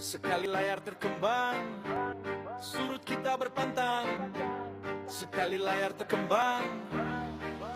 Sekali layar terkembang, sudut kita berpantang. Sekali layar terkembang,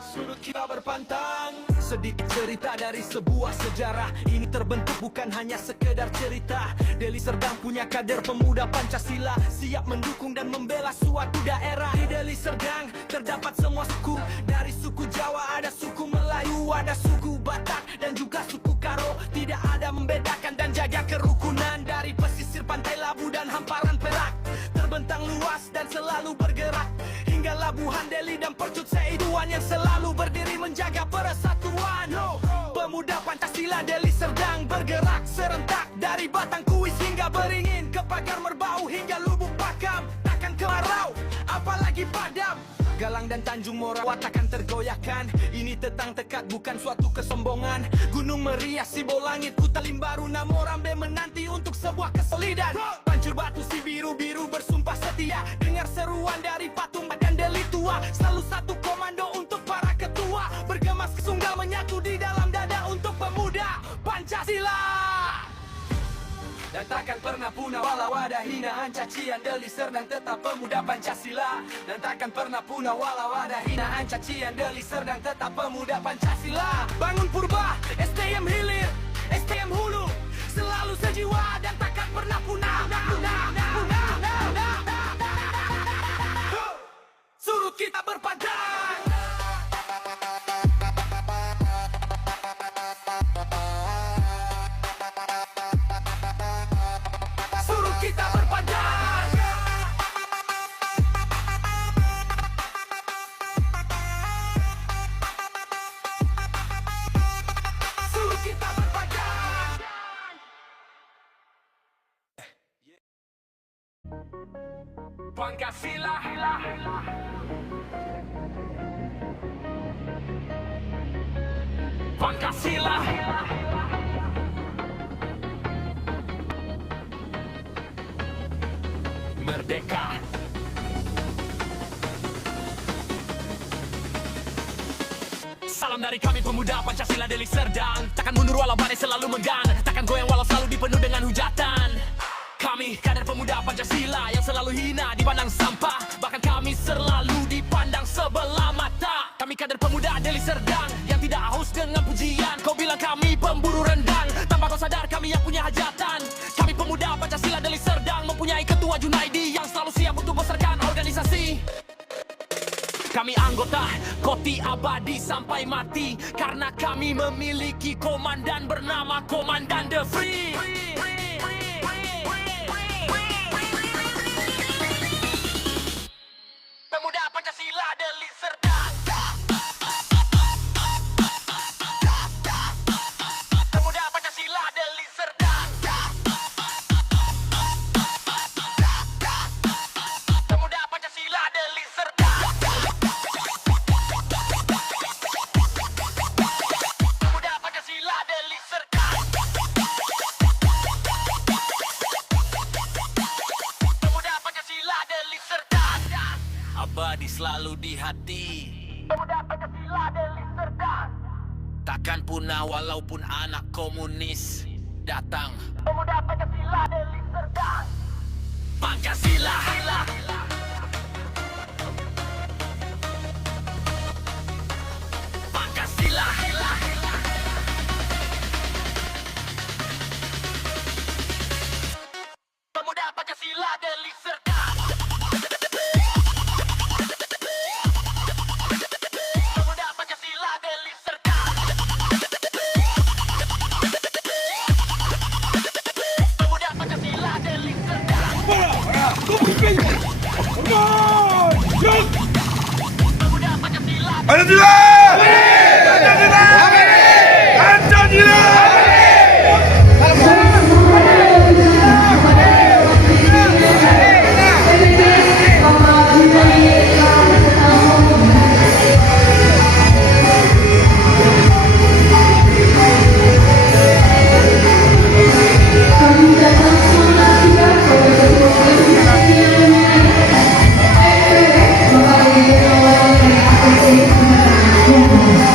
sudut kita berpantang. Sedikit cerita dari sebuah sejarah. Ini terbentuk bukan hanya sekedar cerita. Deli Serdang punya kader pemuda Pancasila, siap mendukung dan membela suatu daerah. Di Deli Serdang terdapat semua suku. Dari suku Jawa ada suku Melayu, ada suku Batak dan juga suku Karo. Tidak ada membedakan dan jaga kerukunan. Dari pesisir pantai Labu dan hamparan Perak, terbentang luas dan selalu bergerak hingga Labuhan Deli dan Percut Seiduan yang selalu berdiri menjaga persatuan. Pemuda Pancasila Deli Serdang bergerak serentak dari Batang Kuis hingga Beringin, ke Pagar Merbau hingga Lubuk Pakam. Takkan kemarau apalagi padam, Galang dan Tanjung Mora takkan tergoyahkan. Ini tetang tekad bukan suatu kesombongan. Gunung Meriah, Sibolangit, Kuta Limbaru, Namorambe menanti untuk sebuah kesolidan. Pancur Batu, si biru-biru bersumpah setia. Dengar seruan dari Patung dan Deli Tua. Selalu satu komando untuk para ketua. Bergemas kesunggal menyatu di dalam dada untuk pemuda Pancasila. Dan takkan pernah punah walau ada hinaan cacian. Deli Serdang tetap pemuda Pancasila. Dan takkan pernah punah walau ada hinaan cacian. Deli Serdang tetap pemuda Pancasila. Bangun Purba, STM Hilir, STM Hulu, selalu sejiwa dan takkan pernah punah. Surut kita berpadang, surut kita berpadang. Surut kita berpadang. Pancasila, Pancasila, merdeka. Salam dari kami pemuda Pancasila Deli Serdang. Takkan mundur walau badai selalu menggan, takkan goyang walau selalu dipenuhi dengan hujatan. Kami kader pemuda Pancasila yang selalu hina, dipandang sampah, bahkan kami selalu dipandang sebelah mata. Kami kader pemuda Deli Serdang yang tidak haus dengan pujian. Kau bilang kami pemburu rendang, tanpa kau sadar kami yang punya hajatan. Kami pemuda Pancasila Deli Serdang mempunyai ketua Junaidi yang selalu siap untuk besarkan organisasi. Kami anggota Koti abadi sampai mati, karena kami memiliki komandan bernama Komandan The Free. Pemuda Pancasila Deli Serdang. Pemuda Pancasila Deli Serdang. Pemuda Pancasila Deli Serdang. Pemuda Pancasila Deli Serdang. Pemuda Pancasila Deli Serdang. Abadi selalu di hati. Pemuda Pancasila Deli Serdang. Takkan punah walaupun anak komunis datang. Pemuda Pancasila Deli Serdang. Pancasila. Pancasila. Pemuda Pancasila Deli Serdang. Pemuda Pancasila Deli Serdang. Pemuda Pancasila Deli Serdang. Pemuda Pancasila. Pancasila! Pancasila! Pancasila! Terima kasih.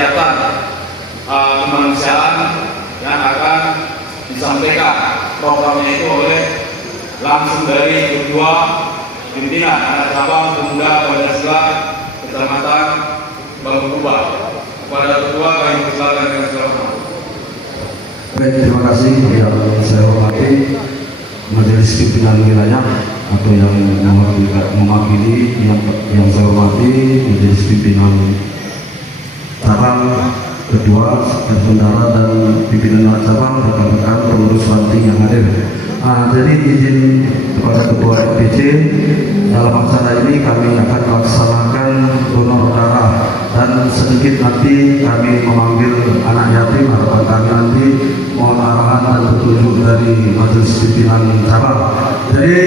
kegiatan kemanusiaan yang akan disampaikan programnya itu oleh langsung dari kedua pimpinan anak cabang pemuda Pancasila Kecamatan Bangkuba. Kepada ketua kami persilakan dengan segala. Baik, terima kasih yang saya hormati Majelis Pimpinan Wilayah atau yang mewakili yang saya hormati Majelis Pimpinan Cabang, Ketua, Bendara dan Pimpinan Cabang, rekan-rekan pengurus ranting yang hadir. Jadi izin kepada Ketua MPC, dalam acara ini kami akan melaksanakan donor darah dan sedikit nanti kami memanggil anak yatim. Harapan kami nanti mohon arahan dan petunjuk dari Majelis Pimpinan Cabang. Jadi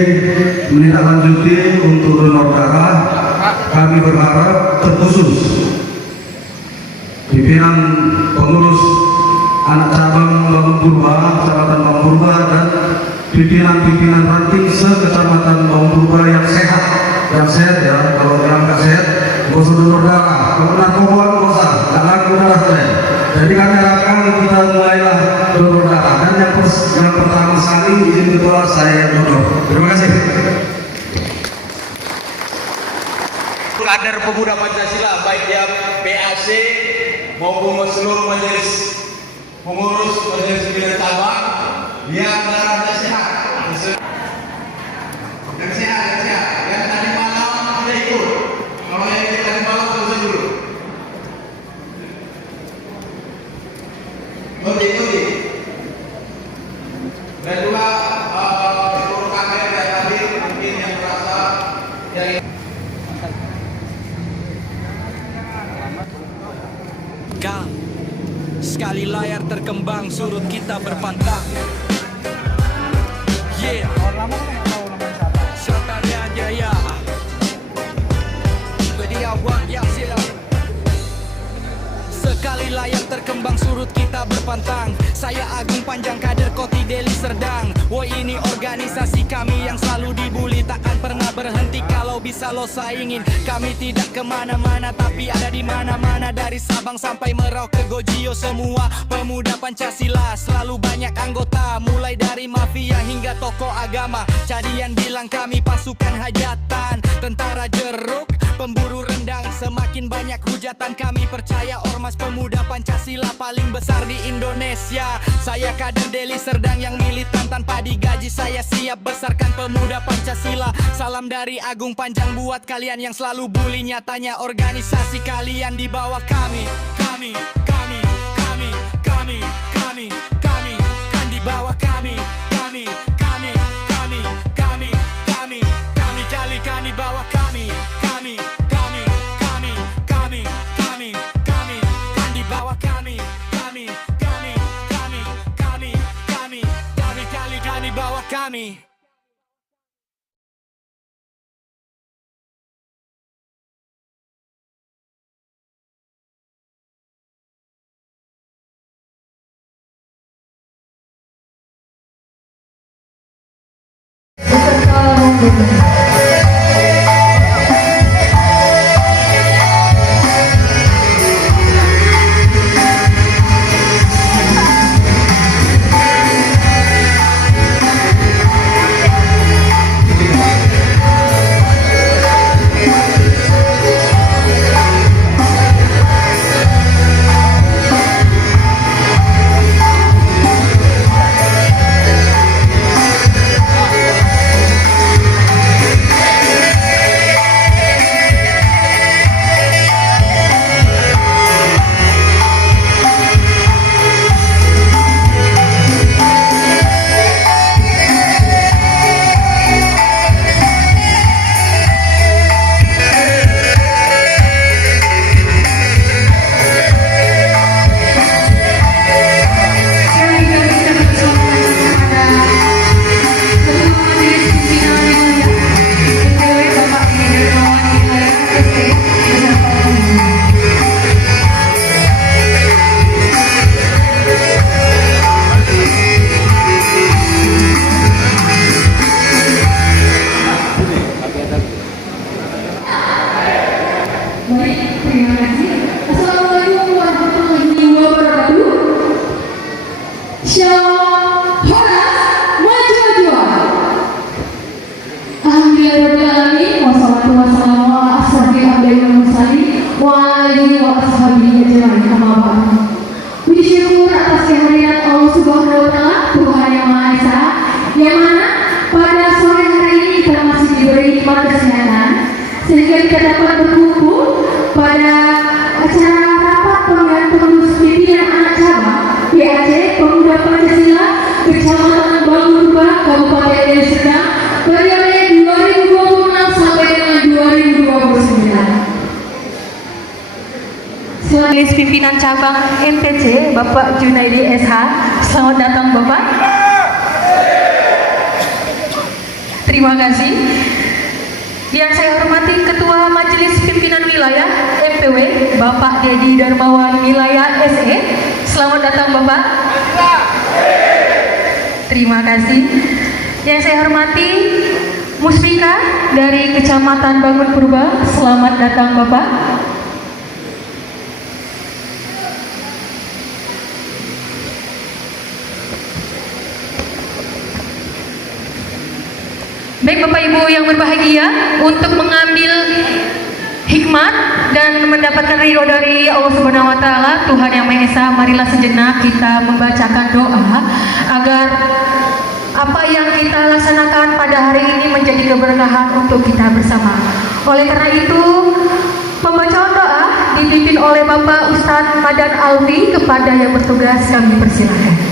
menindaklanjuti untuk donor darah, kami berharap terkhusus pimpinan pengurus anak cabang Bangpurba, Kecamatan Bangpurba dan pimpinan-pimpinan ranting se-Kecamatan Bangpurba yang sehat ya. Kalau yang nggak sehat, nggak usah donor darah. Kalau narkoba nggak usah, nggak laku darah kalian. Jadi kami harapkan kita mulailah donor darah. Dan yang pertama sekali izin ketua saya donor. Terima kasih. Kader pemuda Pancasila baik yang PAC maupun seluruh majelis pengurus majelis pimpinan cabang yang darahnya sehat, yang tadi malam tidak ikut. Kalau yang tadi malam selesai dulu. Nudi. Dan juga seluruh kakek yang hadir mungkin yang merasa yang sekali layar terkembang surut kita berpantang. Yeah, Satria Jaya. Bediawak yang silam. Sekali layar terkembang surut kita berpantang. Saya Agung Panjang kader Koti Deli Serdang. Woi, ini organisasi kami yang selalu dibully, takkan pernah berhenti kalau bisa lo saingin. Kami tidak kemana-mana tapi ada di mana-mana, dari Sabang sampai Merauke Gojio. Semua pemuda Pancasila selalu banyak anggota, mulai dari mafia hingga tokoh agama. Cadian bilang kami pasukan hajatan, tentara jeruk, pemburu rendang. Semakin banyak hujatan, kami percaya ormas pemuda Pancasila paling besar di Indonesia. Saya kader Deli Serdang yang militan tanpa digaji. Saya siap besarkan pemuda Pancasila. Salam dari Agung Panjang buat kalian yang selalu bully. Nyatanya organisasi kalian di bawah kami kan di bawah kami kalikan di bawah kami kan di bawah kami kalikan di bawah kami. washabihi ajma'in. Amma ba'd. Puji syukur atas kehadiran Allah Subhanahu wa Ta'ala, Tuhan yang Maha Esa, yang mana pada sore hari ini kita masih diberi nikmat kesehatan sehingga kita dapat berkumpul pada acara rapat pemilihan pengurus pimpinan anak cabang PAC Pemuda Pancasila Kecamatan Bangurba Kabupaten Deli Serdang periode 2026 sampai dengan 2029. Sebagai pimpinan cabang MPC Bapak Junaidi SH, selamat datang Bapak. Terima kasih. Yang saya hormati Ketua Majelis Pimpinan Wilayah MPW Bapak Dedi Darmawan Wilayah SE, selamat datang Bapak. Terima kasih. Yang saya hormati Musbika dari Kecamatan Bangun Purba, selamat datang Bapak. Baik Bapak Ibu yang berbahagia, untuk mengambil hikmat dan mendapatkan ridho dari Allah Subhanahu wa Ta'ala, Tuhan yang Maha Esa, marilah sejenak kita membacakan doa agar apa yang kita laksanakan pada hari ini menjadi keberkahan untuk kita bersama. Oleh karena itu, pembacaan doa dipimpin oleh Bapak Ustadz Madan Alfi. Kepada yang bertugas kami persilakan.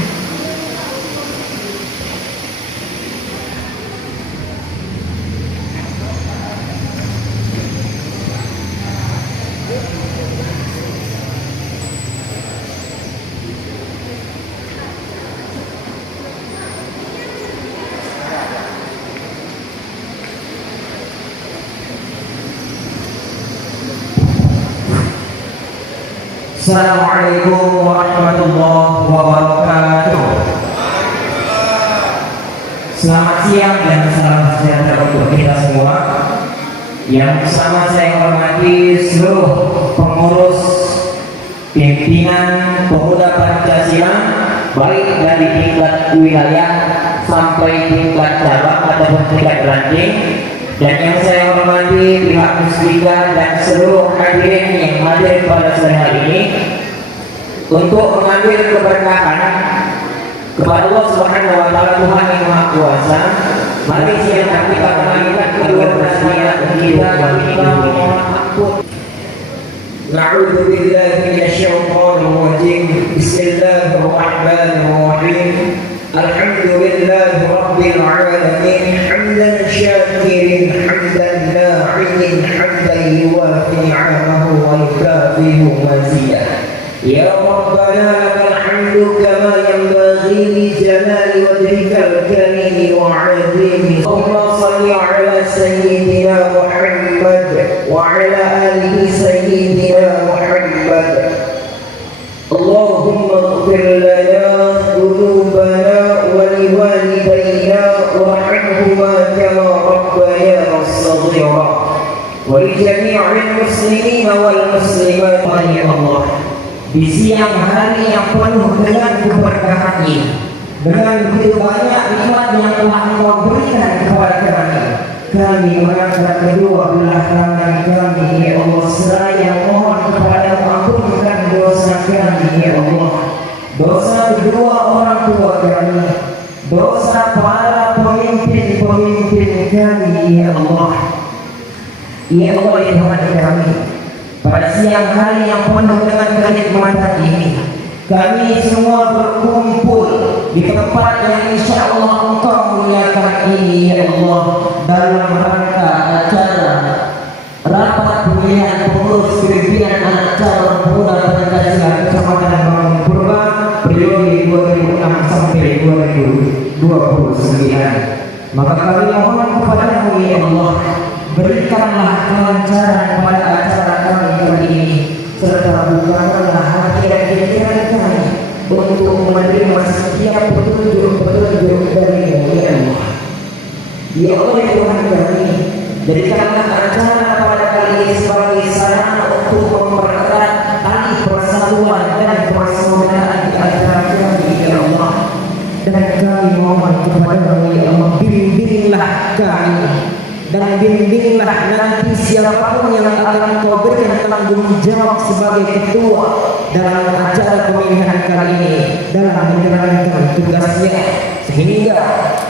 Assalamualaikum warahmatullahi wabarakatuh. Selamat siang dan salam sejahtera untuk kita semua. Yang bersama saya hormati seluruh pengurus pimpinan Pemuda Pancasila, baik dari tingkat wilayah sampai tingkat cabang ataupun tingkat ranting. Dan yang saya hormati pihak Musbika dan seluruh hadirin yang hadir pada sore hari ini untuk mengambil keberkahan kepada Allah Subhanahu wa Ta'ala, Tuhan yang Maha Kuasa. Mari silakan kita mengajukan kedua belas niat kita mohon ampun. Na'udzu billahi minasyaitonir rajim. Bismillahirrahmanirrahim. Alhamdulillahi rabbil alamin. Hamdan syakirin, hamdan na'imin, hamdan yuwafi 'amahu wa yukafi'u mazidah. Ya Rabbana lakal hamdu kama yanbaghi li jalali wajhikal karim wa 'azimi. Allahumma shalli 'ala sayyidina Muhammad wa 'ala alihi sayyidina Muhammad. Allahumma ighfir lana dhunubana wa liwalidayna warhamhuma kama rabbayana shaghira wa li jami'il muslimina wal muslimat. Ya Allah, di siang hari yang penuh dengan keberkahan ini, dengan begitu banyak nikmat yang telah Engkau berikan kepada kami mengangkat kedua belah tangan kami, ya Allah, seraya mohon kepada ampunkan dosa kami, ya Allah, dosa kedua orang tua kami, dosa para pemimpin-pemimpin kami, ya Allah. Ya Allah, ya Tuhan kami, pada siang hari yang penuh dengan kenikmatan ini, kami semua berkumpul di tempat yang insya Allah Engkau muliakan ini, ya Allah, dalam rangka acara rapat pemilihan pengurus pimpinan anak cabang Pemuda Pancasila Kecamatan Bangun Purba periode 2006 sampai 2029. Maka kami mohon kepada-Mu, ya Allah, berikanlah kelancaran kepada acara kami kali ini, serta bukakanlah hati dan pikiran kami untuk menerima setiap petunjuk dari-Mu, ya Allah. Ya Allah, ya Tuhan kami, jadikanlah acara pada kali ini sebagai sarana untuk mempererat tali persatuan dan persaudaraan di antara kami, ya Allah. Dan kami mohon kepada-Mu, ya Allah, bimbinglah kami dan bimbinglah nanti siapapun yang akan Kau berikan tanggung bertanggung jawab sebagai ketua dalam acara pemilihan kali ini dalam menjalankan tugasnya sehingga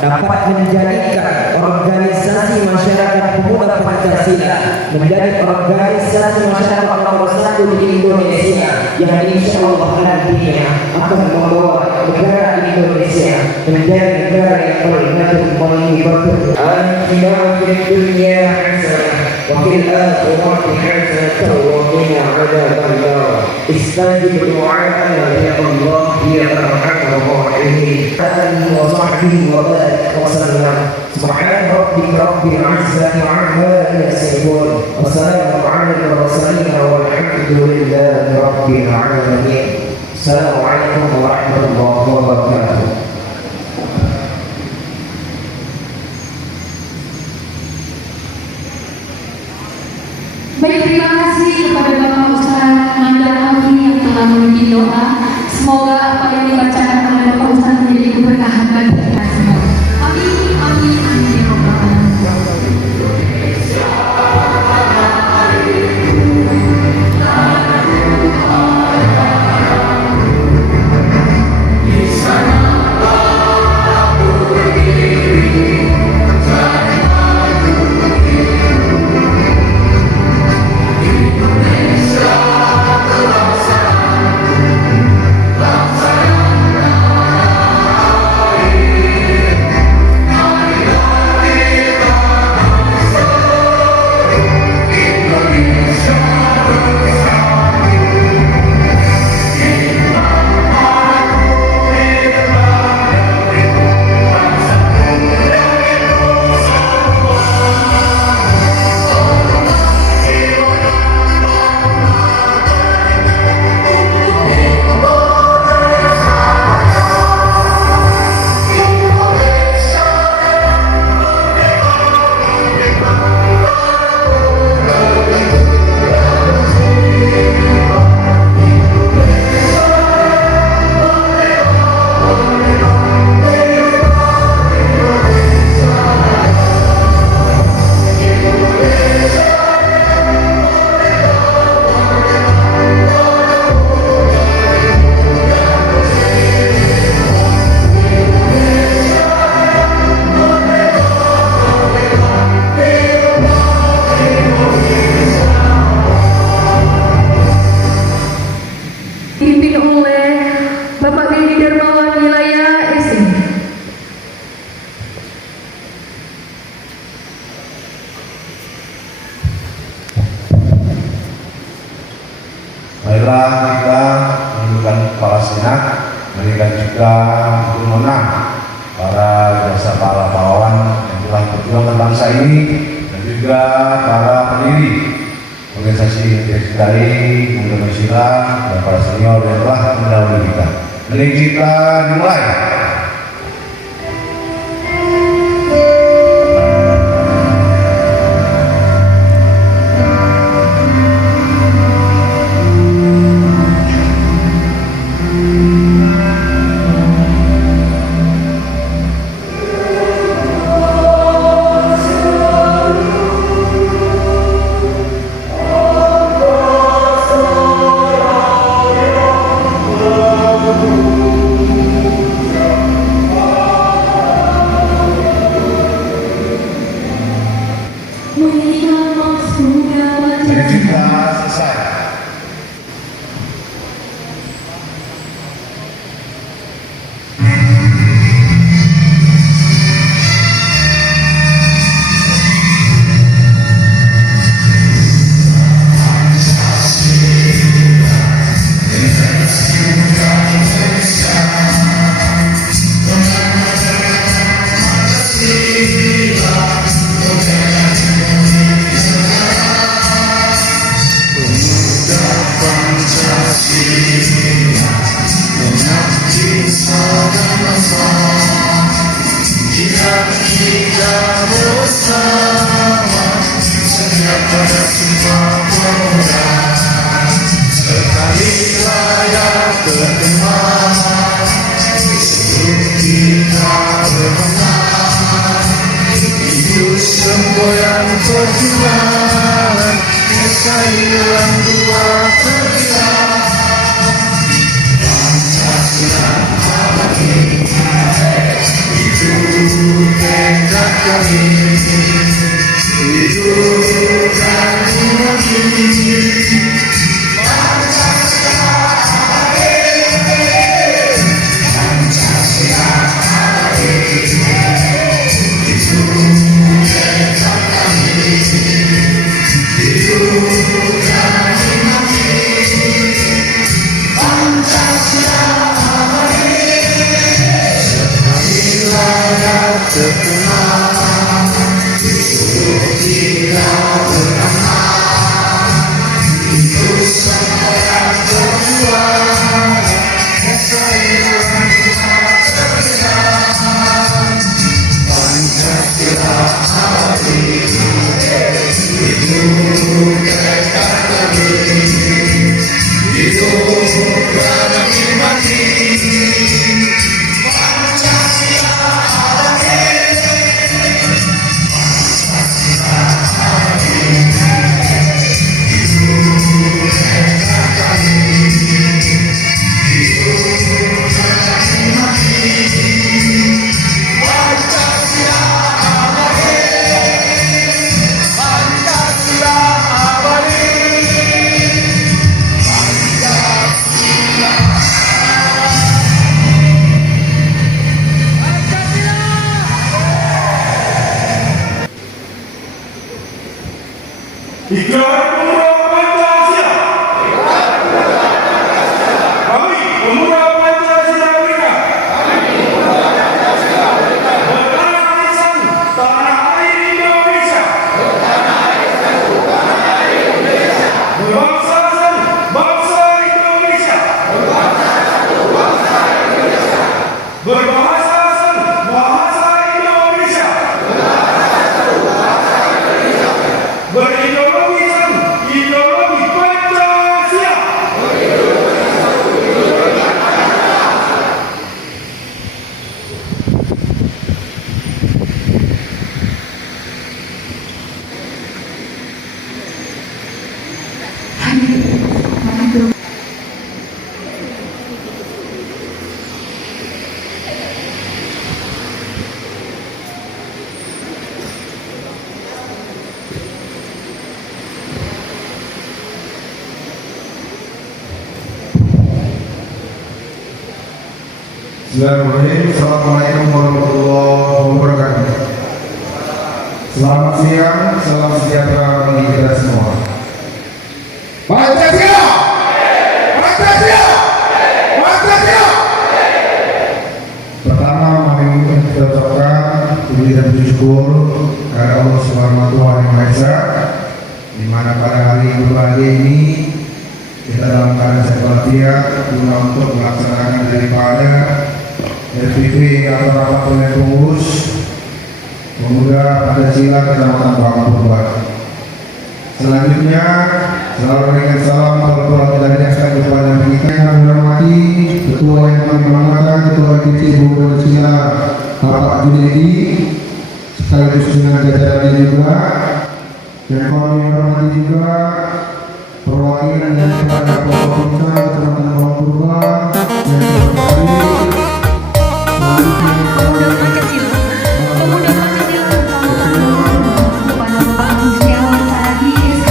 dapat menjadikan organisasi masyarakat pemuda Pancasila menjadi organisasi masyarakat nomor 1 di Indonesia yang insya Allah nantinya akan membawa negara Indonesia menjadi negara yang paling maju melalui atina fid dunya hasanah wa fil akhirati hasanah wa qina adzabannar. Istajib du'aana ya Allah ya arhamar rahimin. Wa sahbihi wa barik wa sallam. Subhana rabbika rabbil izzati amma yasifun wa salamun 'alal mursalin walhamdulillahi rabbil alamin. Assalamualaikum warahmatullahi wabarakatuh. Baik, terima kasih kepada Bapak Ustaz Mandar Alfi yang telah memimpin doa. Semoga apa yang dibacakan oleh Bapak Ustaz menjadi keberkahan bagi kita semua. Amin, amin, amin ya Rabbal Alamin. Dipimpin oleh Bapak Deddy Darmawan wilayah SI. Baiklah, kita menunjukkan kepala senat, berikan juga menang para jasa para pahlawan yang telah berjuang bangsa ini dan juga para pendiri organisasi dari Indonesia dan para senior yang telah mendahului kita. Mari kita dimulai. Ikrar Pemuda Pancasila. Kami Pemuda Pancasila Berikat. Bertanah arisan tanah air Indonesia. Berbangsakan bangsa Indonesia. Berbahasakan bahasa Indonesia. Berideologikan ideologi Pancasila. Bismillahirrahmanirrahim. Assalamualaikum warahmatullahi wabarakatuh. Selamat siang, salam sejahtera bagi kita semua. Pancasila! Pancasila! Pancasila! Pertama, mari kita ucapkan puji dan syukur kepada Allah Subhanahu wa Ta'ala, di mana pada hari berbahagia ini kita dalam keadaan sehat walafiat guna untuk melaksanakan daripada RPP atau rapat pemilihan pengurus Pemuda Pancasila Kecamatan Bangka Purba. Selanjutnya, selalu berikan salam terpulang kita didaskan kepada kita yang kami hormati Ketua yang kami banggakan, Ketua DPC Pemuda Pancasila Bapak Junedi, sekaligus dengan jajarannya juga, dan kami hormati juga perwakilan dari kepada Pemuda Kecamatan Bangka Purba dan Pemuda Pancasila kepada Bapak Agustinus Saragi SH.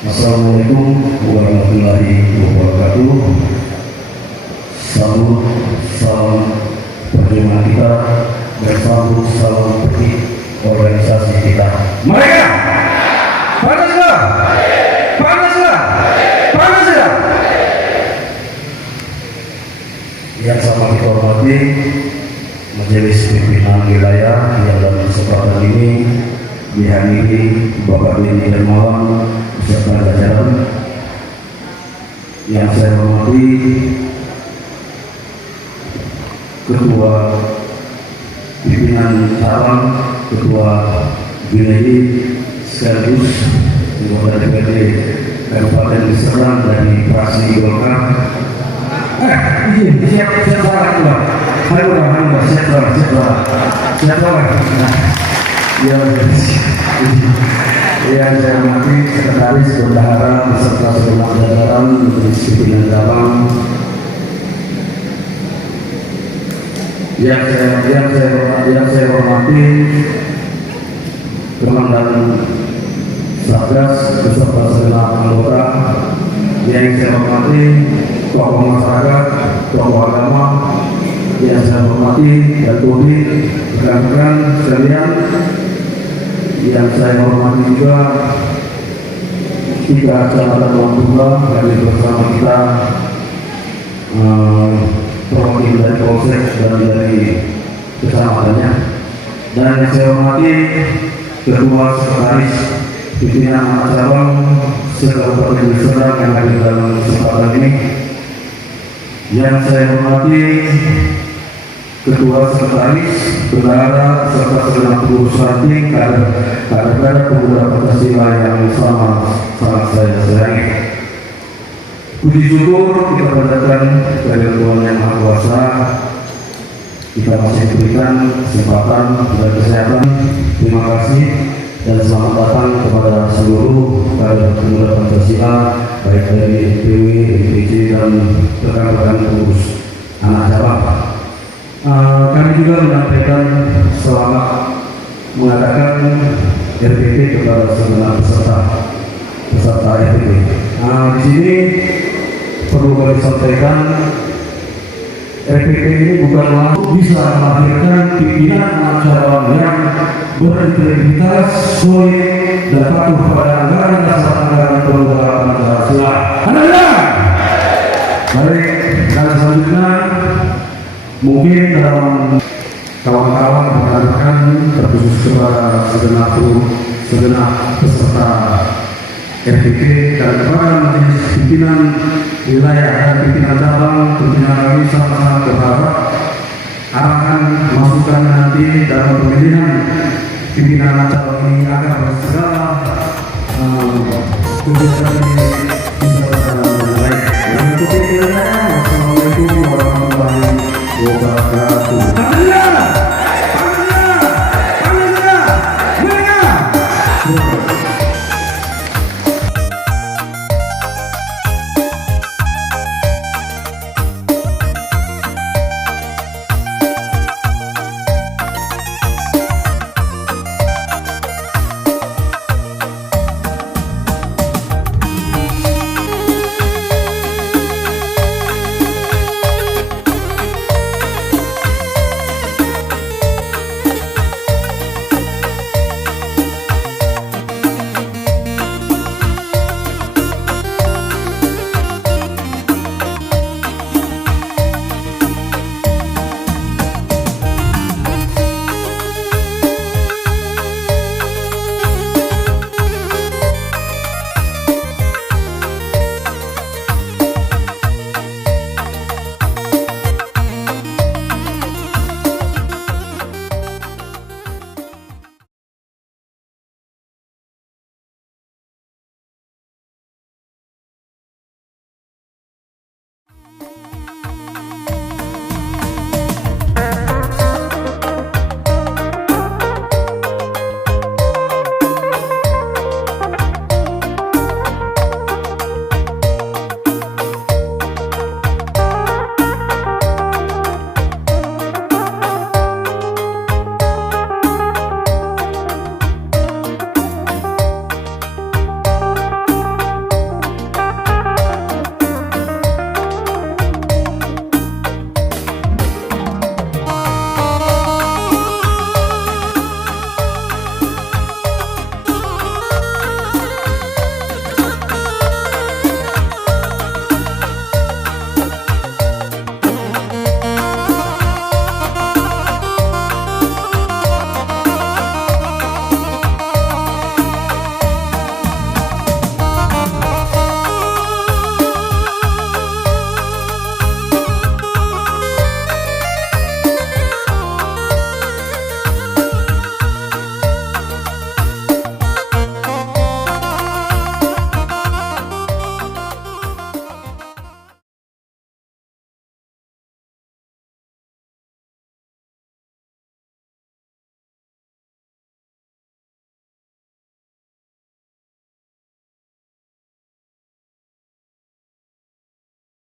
Assalamualaikum warahmatullahi wabarakatuh. Salam perjuangan kita dan salam bagi organisasi kita. Mereka Pancasila, Pancasila, Pancasila. Yang sama kita hormati Majelis Pimpinan Wilayah yang dalam kesempatan ini dihadiri Bapak Dini Dermawan beserta jajaran. Yang saya hormati Ketua Pimpinan Cabang, Ketua Junedi, sekaligus anggota DPD Kabupaten Serang dari fraksi Golkar. Siap salah. Ayo, siap. Yang saya hormati Sekretaris Bendahara beserta segenap jajaran Majelis Pimpinan Cabang. Yang saya hormati Komandan Satgas beserta segenap anggota yang saya hormati, tokoh masyarakat, tokoh agama yang saya hormati dan kodi, rekan-rekan sekalian yang saya hormati juga, tiga catatan Wampunga yang bersama kita, perwakilan dari Polsek dan dari kecamatannya, dan yang saya hormati Ketua Sekretaris Pimpinan anak cabang se-Kabupaten Deli Serdang yang hadir dalam kesempatan ini, yang saya hormati Ketua Sekretaris, bendahara serta segenap pengurus ranting, kader-kader pemuda Pancasila yang sangat saya sayangi. Puji syukur kita panjatkan kepada Tuhan Yang Maha Kuasa. Kita masih diberikan kesempatan dan kesehatan. Terima kasih dan selamat datang kepada seluruh kader pemuda Pancasila, baik dari IPW, IPC dan rekan-rekan pengurus anak cabang. Kami juga menyampaikan selamat mengadakan RPP kepada segenap peserta RPP. Di sini perlu kami sampaikan, RPP ini bukanlah bisa melahirkan pimpinan anak cabang yang berintegritas, solid dan patuh pada anggaran dasar anggaran perubahan Pancasila. Baik, dan selanjutnya mungkin dalam kawan-kawan rekan-rekan terkhusus kepada segenap peserta RPP dan kepada majelis pimpinan wilayah dan pimpinan cabang, tentunya kami sangat berharap arahan masukan nanti dalam pemilihan pimpinan cabang ini agar segala kegiatan ini bisa berjalan dengan baik. Dan untuk pimpinannya, wassalamualaikum warahmatullahi wabarakatuh.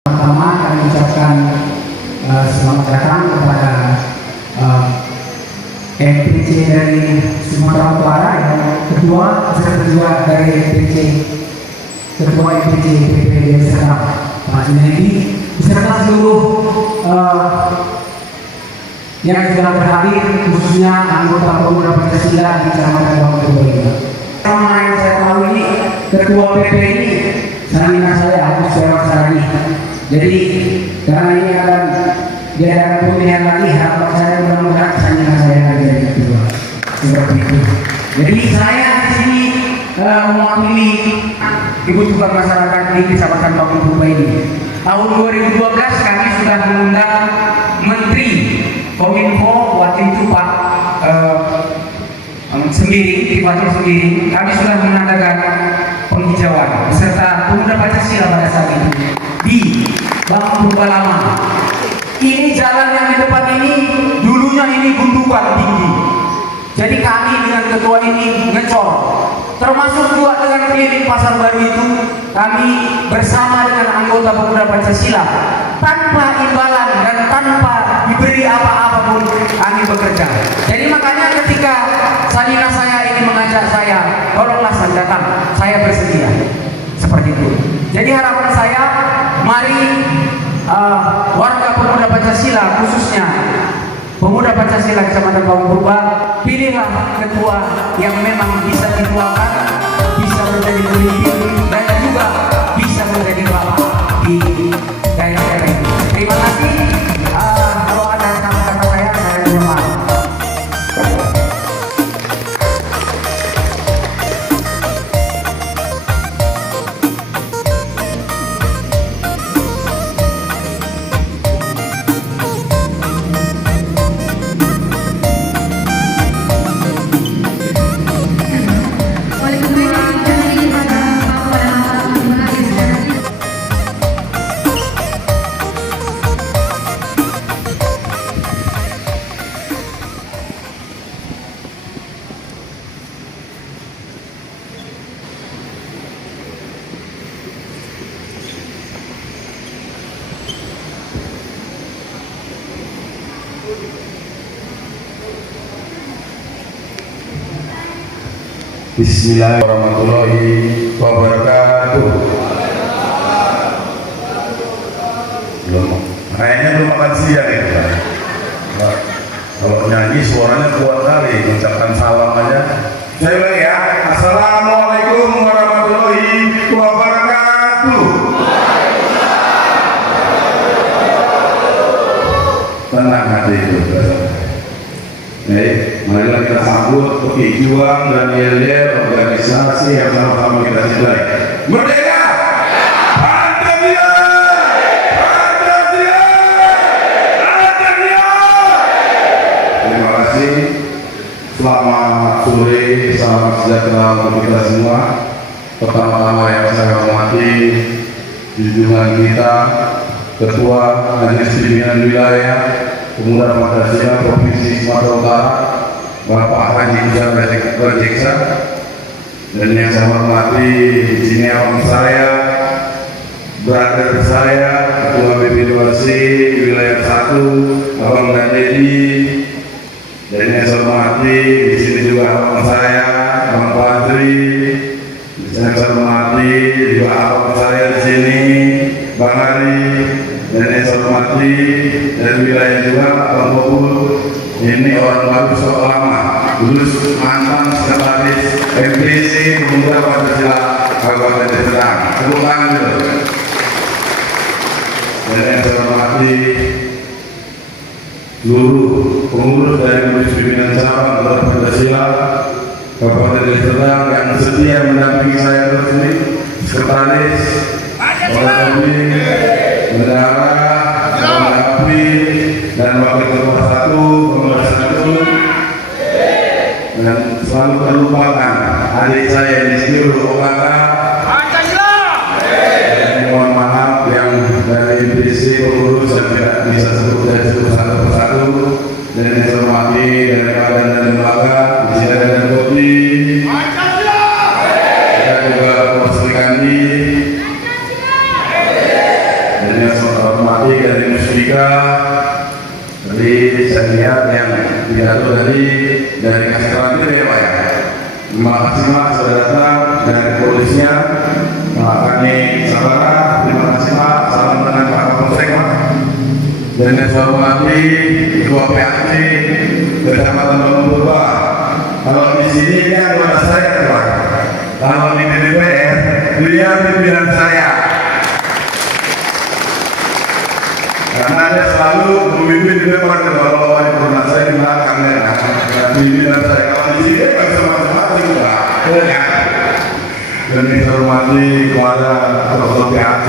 Pertama kami ucapkan selamat datang kepada MPC PC dari Sumatera Utara, yang kedua beserta juga dari PC Ketua IPC PP Serang Pak Junaidi, beserta seluruh yang sudah berhadir, khususnya anggota Pemuda Pancasila di Kecamatan Bawang Purbalingga. Sama yang saya tahu ini, Ketua PP ini salingan saya Agus Sarani. Jadi karena ini akan diadakan pemilihan lagi, harapan saya mudah-mudahan salingan saya akan jadi ketua. Seperti itu. Jadi saya di sini mewakili kebutuhan masyarakat di Kecamatan Bawang Purbalingga ini. Tahun 2012 kami sudah mengundang Menteri Kominfo waktu itu Pak Sembiring, Tifatul Sembiring. Kami sudah mengadakan penghijauan beserta Pemuda Pancasila pada saat itu di Bawang Purbalingga. Ini jalan yang di depan ini dulunya ini gundukan tinggi. Jadi kami dengan ketua ini ngecor, termasuk juga dengan keliling pasar baru itu, kami bersama dengan anggota Pemuda Pancasila tanpa imbalan dan tanpa diberi apa-apa pun kami bekerja. Jadi makanya ketika salina saya ini mengajak saya, tolonglah saya datang, saya bersedia. Seperti itu. Jadi harapan saya, mari warga Pemuda Pancasila, khususnya Pemuda Pancasila Kecamatan Bawang Purba, pilihlah ketua yang memang bisa dituakan, bisa menjadi pemimpin, dan juga bisa menjadi bapak di daerah-daerah ini. Terima kasih. Kalau ada kata-kata saya mohon maaf. Bismillahirrahmanirrahim warahmatullahi wabarakatuh. Kayaknya belum makan siang itu Pak. Kalau nyanyi suaranya kuat kali, mengucapkan salam aja. Saya ulang ya. Assalamualaikum warahmatullahi wabarakatuh. Tenang hati itu. Marilah kita sambut perjuangan dan yel-yel organisasi yang sama-sama kita cintai. Merdeka! Pancasila! Pancasila! Pancasila! Terima kasih. Selamat sore, salam sejahtera untuk kita semua. Pertama-tama yang saya hormati junjungan kita, Ketua Majelis Pimpinan Wilayah Pemuda Pancasila Provinsi Sumatera Utara, Bapak Haji Ujang Berjeksa, dan yang saya hormati di sini abang saya, brother saya, Ketua BPDWC Wilayah 1, Abang Dandedi, dan yang saya hormati di sini juga abang saya, Abang Padri, yang saya hormati juga abang saya di sini, Bang Ari, dan yang saya hormati dari wilayah juga Bang Bobul. Ini orang baru soal lama, dulu mantan sekretaris MPC Pemuda Pancasila Kabupaten Serang. Tepuk tangan dulu. Dan yang saya hormati seluruh pengurus dari Majelis Pimpinan Cabang Pemuda Pancasila Kabupaten Serang yang setia mendampingi saya terus ini, sekretaris, bendahara, dan wakil ketua 1, pengurus 1, dan selalu terlupakan adik saya di sini Pancasila. Mohon maaf yang dari PC pengurus yang tidak bisa sebut satu persatu, dan yang saya hormati dari badan dan lembaga di sini ada Kopi, kita juga Posri Kandi, dan yang saya hormati dari Musbika. Jadi saya lihat yang pidato dari kasih terakhir ya Pak ya. Terima kasih Pak sudah datang dari kepolisian. Pak Kani Sabara, terima kasih Pak. Salam dengan Pak Kapolsek Pak. Dan yang saya hormati Ketua PAC Kecamatan Bangun Purba. Kalau di sini kan keluarga saya Pak. Kalau di DPR, beliau pimpinan saya. Karena dia selalu memimpin di depan kalau wali purna saya di belakang ya. Pimpinan saya kalau di sini kan bisa macam-macam juga. Dan yang saya hormati kepada Ketua PAC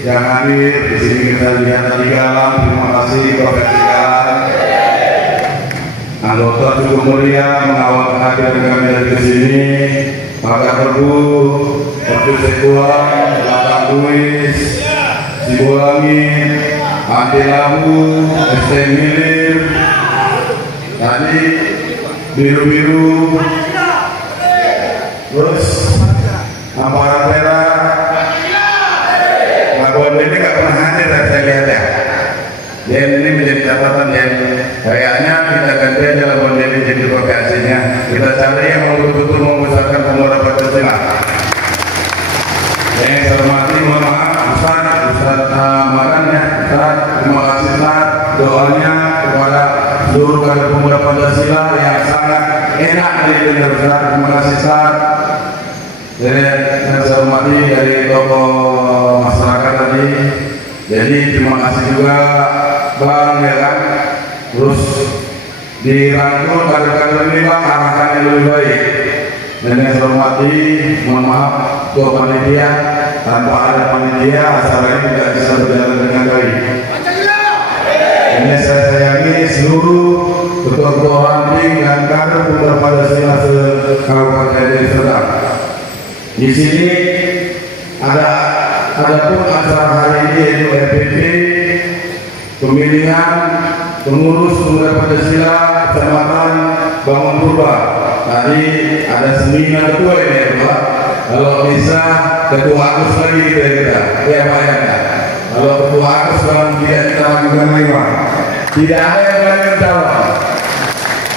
yang hadir di sini kita lihat tadi Galang, terima kasih Prof. Galang. Anggota cukup mulia mengawal kehadiran kami dari sini. Pak Perbu, Pak Sekuang, Pak Luis, Sibulangin, Ante Labu, ST Milir, tadi biru-biru, terus Ampara Tera, Labuan ini nggak pernah hadir saya lihat ya. Dan ini menjadi catatan yang kayaknya kita ganti aja Labuan ini jadi lokasinya. Kita cari yang mau betul-betul membesarkan pemuda Pancasila. Yang saya hormati, mohon maaf, Ustaz Maran ya, Ustaz, terima kasih Ustaz doanya kepada seluruh kader pemuda Pancasila yang sangat enak didengar Ustaz. Terima kasih Ustaz. Dan saya hormati dari tokoh masyarakat tadi. Jadi terima kasih juga Bang ya kan. Terus dirangkul kader-kader ini Bang arahkan yang lebih baik. Dan yang saya hormati, mohon maaf Ketua Panitia, tanpa ada panitia acara ini tidak bisa berjalan dengan baik. Ini saya sayangi seluruh ketua-ketua ranting dan kader pemuda Pancasila se-Kabupaten Deli Serdang. Di sini ada pun acara hari ini yaitu RPP pemilihan pengurus pemuda Pancasila Kecamatan Bangun Purba. Tadi ada seminar ketua ini ya Pak. Kalau bisa ketua Agus lagi kita ya Pak ya. Kalau ketua Agus kalau tidak kita lakukan lagi Pak. Tidak ada yang lain calon.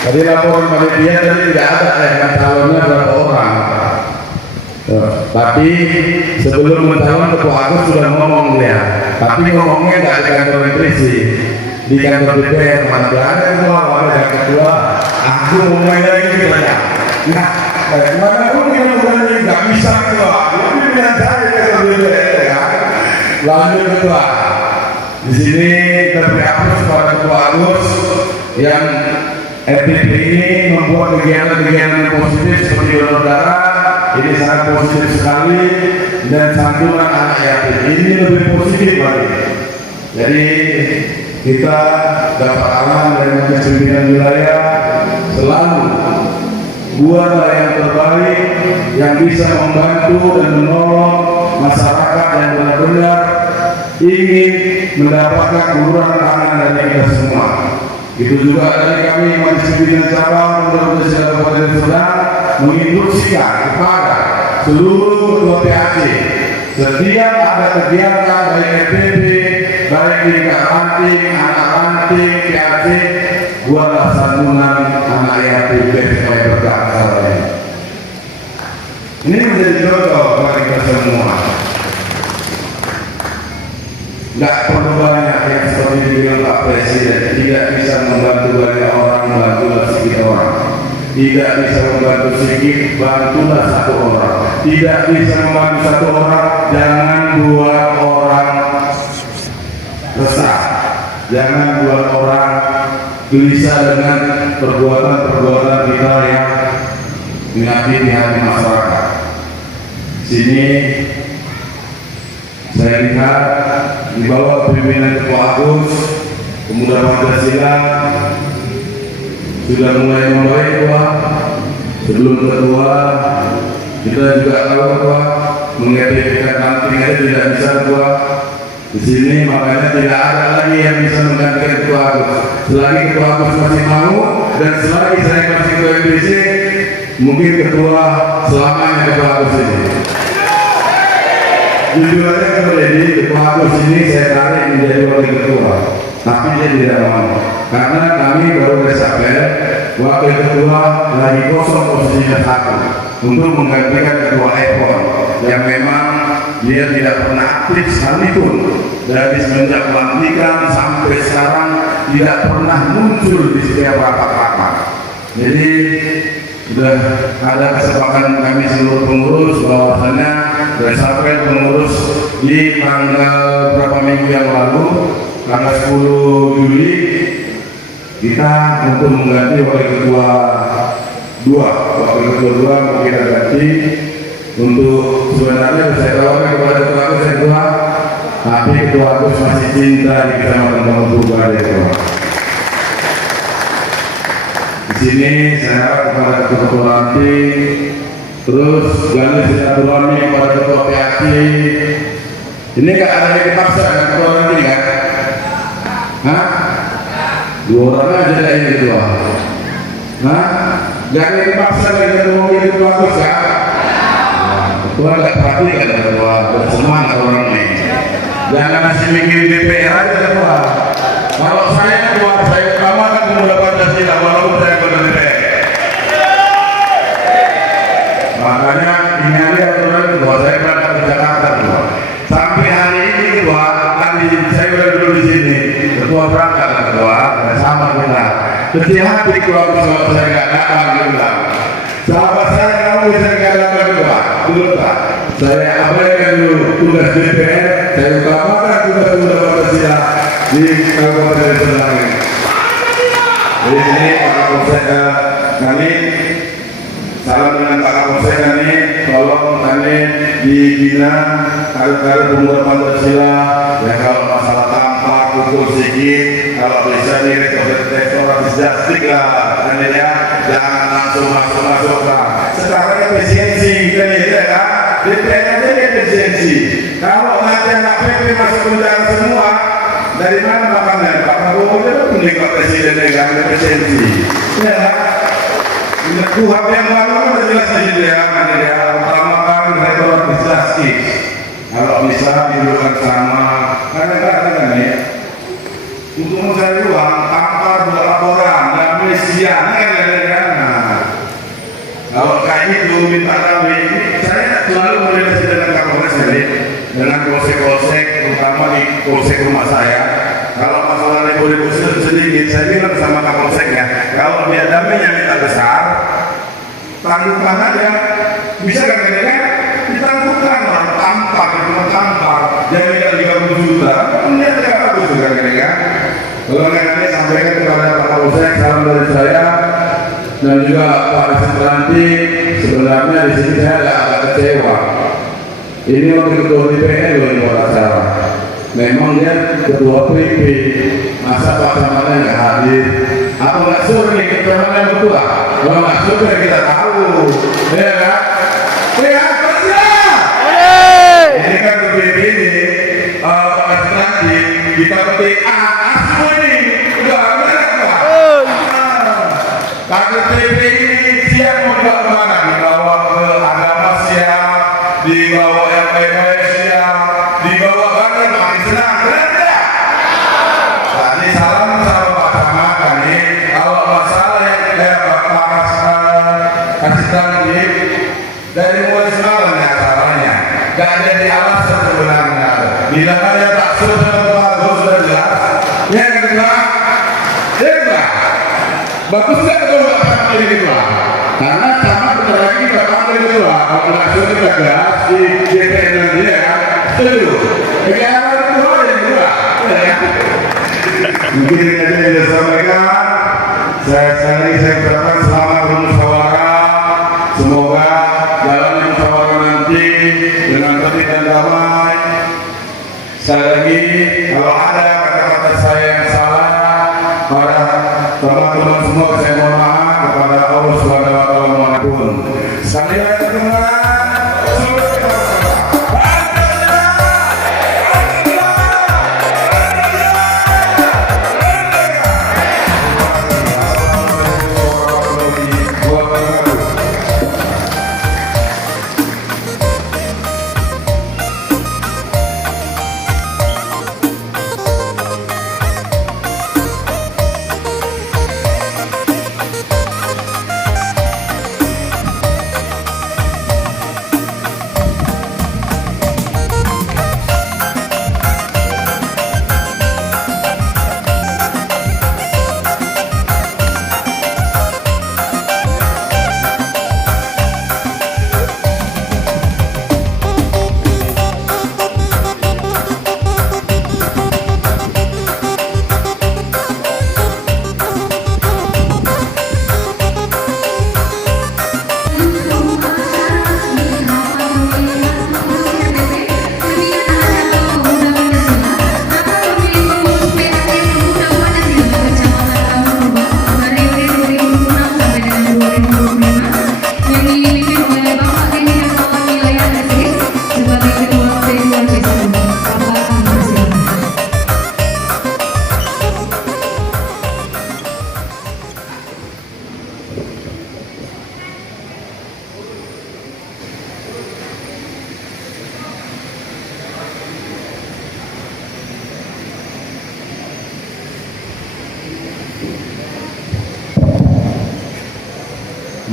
Tadi laporan panitia tadi tidak ada yang calonnya berapa orang. Tapi sebelum mencalon ketua Agus sudah ngomong dia. Tapi ngomongnya nggak di kantor represi, di kantor DPR mana ada ketua, ada ketua. Aku mau main lagi gitu ya. Nah, mana pun yang berani nggak bisa ketua. Ini dengan saya kantor DPR ya. Lanjut ketua. Di sini terhapus kepada ketua Agus yang RPP ini membuat kegiatan-kegiatan positif seperti donor darah. Ini sangat positif sekali dan santunan anak yatim ini lebih positif lagi. Jadi kita dapat aman dari Majelis Pimpinan Wilayah selalu buatlah yang terbaik yang bisa membantu dan menolong masyarakat yang benar-benar ingin mendapatkan uluran tangan dari kita semua. Itu juga dari kami Majelis Pimpinan Cabang Kabupaten Kabupaten Serdang menginstruksikan kepada seluruh ketua PAC setiap ada kegiatan baik RPP, baik di ranting, anak ranting, PAC, buatlah santunan anak yatim supaya berkah. Ini menjadi contoh bagi kita semua. Nggak perlu banyak yang seperti dibilang Pak Presiden, tidak bisa membantu banyak orang, bantulah sedikit orang. Tidak bisa membantu sedikit, bantulah satu orang. Tidak bisa membantu satu orang, jangan buat orang resah. Jangan buat orang gelisah dengan perbuatan-perbuatan kita yang menyakiti hati masyarakat. Sini saya lihat di bawah pimpinan Ketua Agus, Pemuda Pancasila sudah mulai membaik Pak. Sebelum ketua kita juga tahu Pak, mengetikan ranting aja tidak bisa Pak. Di sini makanya tidak ada lagi yang bisa menggantikan Ketua Agus. Selagi Ketua Agus masih mau dan selagi saya masih Ketua MPC, mungkin ketua selamanya Ketua Agus ini. Jujur aja kalau jadi Ketua Agus ini saya tarik menjadi wakil ketua. tapi dia tidak mau karena kami baru resapel, wakil ketua lagi kosong posisinya satu untuk menggantikan ketua Epon yang memang dia tidak pernah aktif sekalipun dari semenjak pelantikan sampai sekarang tidak pernah muncul di setiap rapat-rapat. Jadi sudah ada kesepakatan kami seluruh pengurus bahwasanya resapel pengurus di tanggal berapa minggu yang lalu, tanggal 10 Juli kita untuk mengganti wakil ketua dua mau kita ganti. Untuk sebenarnya saya tawarkan kepada ketua Agus yang tua, tapi ketua Agus masih cinta di Kecamatan Kampung itu. Di sini saya harap kepada ketua nanti, terus gali silaturahmi kepada ketua PAC. Ini nggak ada yang dipaksa kan ketua nanti kan? Hah? 2 orang aja ada yang ketua. Hah? Nggak ada yang dipaksa lagi ketua itu Agus kan? Ketua nggak perhatikan ketua, bersemangat orang ini. Jangan masih mikirin DPR aja ketua. Kalau saya ketua, saya utamakan pemuda Pancasila walaupun saya ketua DPR. Makanya ini ada aturan ketua, saya berangkat ke Jakarta ketua. Sampai hari ini ketua, tadi saya udah dulu di sini. Ketua berangkat ketua, sama kita. Kecil hati ketua saya nggak datang ketua. Sahabat saya kamu bisa nggak datang ketua. Dulu Pak, saya abaikan dulu tugas DPR, saya utamakan tugas pemuda Pancasila di Kabupaten Semarang. Jadi ini Pak Kapolsek kami, salam dengan Pak Kapolsek kami, tolong kami dibina kader-kader pemuda Pancasila. Ya kalau masalah tampar, pukul sedikit, kalau bisa nih restoratif justice lah, ya jangan langsung masuk lah. Sekarang efisiensi kan kan? DPR aja efisiensi. Kalau nanti anak PP masuk penjara semua, dari mana makannya? Pak Prabowo itu punya Pak Presiden dengan efisiensi. Ya, kuhab yang baru kan jelas di dia. Utamakan restoratif justice. Kalau bisa dudukkan sama, kadang-kadang kan ya, untuk mencari uang tanpa laporan, amnesia, kalau kayak itu minta kami, saya selalu komunikasi dengan Kapolres dengan polsek-polsek, terutama di polsek rumah saya. Kalau masalah negosiasi sedikit, saya bilang sama Kapolseknya, kalau dia daminya minta besar, tangguhkan aja. Bisa kan kira-kira ditangguhkan orang tampar, cuma tampar, jangan minta 30 juta, ini ada bagus juga kira-kira. Kalau nanti sampaikan kepada Pak Kapolsek, salam dari saya. Dan juga Pak Resitranti, sebenarnya di sini saya agak kecewa. Ini wakil ketua DPR loh yang buat acara. Memang dia ketua PP, masa Pak Samana nggak hadir? Apa nggak suruh nih ketua yang ketua? Kalau nggak suruh ya kita tahu, ya kan? Ya kerja. Ini kan PP ini Pak Resitranti kita petik semua ini udah ada Pak. Kader PP ini siap mau dibawa kemana? Dibawa ke agama siap, dibawa LPP siap, dibawa banget makin senang, benar tidak? Tadi salam sama Pak Sama kali, kalau masalah yang Pak kasih tadi dari mulai semalam ya acaranya, gak ada di alasan sebenarnya. Bila ada tak sudah bagus sudah jelas, ya kedua, bagus nggak kalau nggak panggil kedua? Karena sama bentar lagi nggak panggil kedua. Kalau nggak sudah kita gas di DPR nanti ya kan? Setuju. Negara kedua yang kedua. Mungkin ini aja yang saya sampaikan. Saya ucapkan selamat bermusyawarah. Semoga jalan musyawarah nanti dengan tertib dan damai. Sekali lagi, kalau ada kata-kata saya yang salah pada teman-teman semua, saya mohon maaf kepada Allah Subhanahu wa taala manapun. Sekali lagi teman-teman,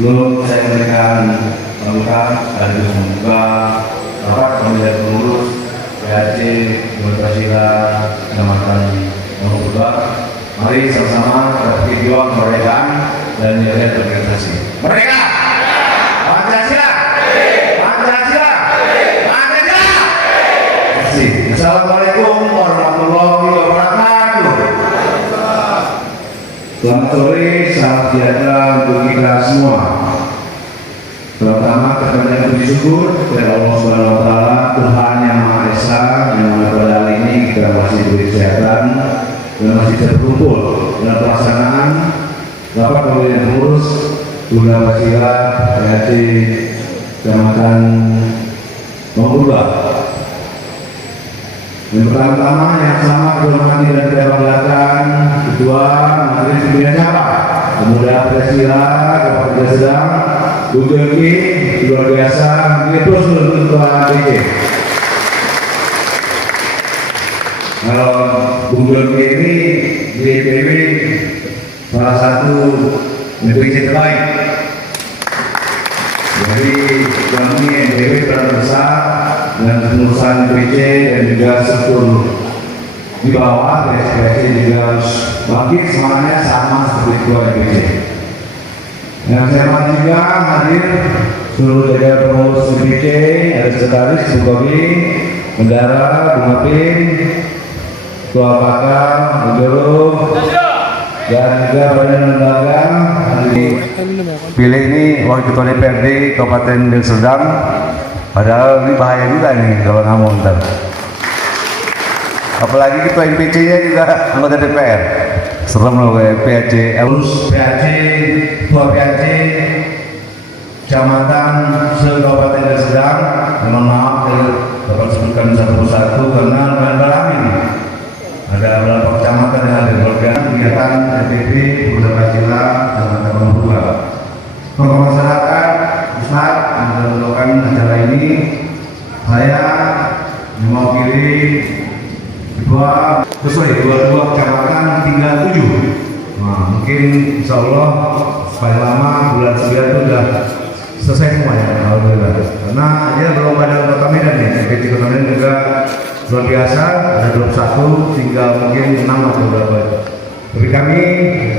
Sebelum saya memberikan sambutan, sekaligus membuka rapat pemilihan pengurus PAC Pancasila Kecamatan Purba. Mari sama-sama kita berjuang kemerdekaan dan menjaga organisasi. Merdeka! Pancasila! Pancasila! Pancasila! Terima kasih. Assalamualaikum warahmatullahi wabarakatuh. Selamat sore, salam sejahtera untuk kita semua. Pertama, kita puji syukur kepada Allah Subhanahu Wa Taala, Tuhan yang Maha Esa, yang mana pada hari ini kita masih diberi kesehatan dan masih terkumpul dalam pelaksanaan rapat pemilihan pengurus Bunda Pancasila PAC Kecamatan Purba. Yang pertama-tama yang sama dihormati dan kita banggakan Ketua Majelis Pimpinan Cabang Pemuda Pancasila Kabupaten Sedang, Bung Jengki, luar biasa, itu seluruh Ketua DPC. Kalau Bung Jengki ini di DPW salah satu DPC terbaik. Jadi kami NDW peran besar dan pengurusan DPC dan juga struktur di bawah DPC juga harus bangkit semangatnya sama seperti ketua DPC. Yang saya hormati juga hadir seluruh jajaran pengurus DPC, ada sekretaris Bu Kobi, Bendara, Bu Mapin, Ketua Pakar, Bu Jero, dan juga badan lembaga pilih ini wakil ketua DPRD Kabupaten Deli Serdang. Padahal ini bahaya juga nih kalau nggak mau ntar. Apalagi ketua MPC nya juga anggota DPR. Serem loh kayak PAC. Elus PAC, ketua PAC Kecamatan se-Kabupaten Deli Serdang. Mohon maaf saya dapat sebutkan satu persatu karena lumayan ini. Ada beberapa kecamatan yang ada berorgan kegiatan DPP Pemuda Pancasila Kecamatan Purba. Tokoh masyarakat Ustaz yang melakukan acara ini, saya mewakili dua kecamatan 37. Nah, mungkin insya Allah paling lama bulan 9 itu sudah selesai semuanya, alhamdulillah. Karena dia belum ada Kota Medan nih, DPC Kota Medan juga luar biasa, ada 21, tinggal mungkin 6 atau berapa. Tapi kami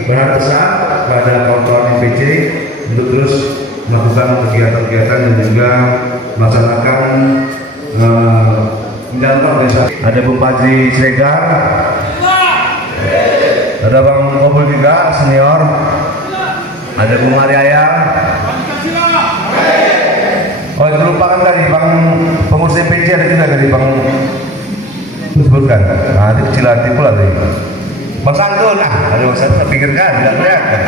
berharap besar pada kawan-kawan MPC untuk terus melakukan kegiatan-kegiatan dan juga melaksanakan menjalankan organisasi. Ada Bung Fajri Sregar, ada Bang Kobul juga senior, ada Bung Mariaya. Oh itu lupa kan tadi Bang pengurus MPC ada juga tadi Bang sebutkan. Nah itu kecil hati pula tadi. Bang Santun, aduh saya pikirkan tidak kelihatan.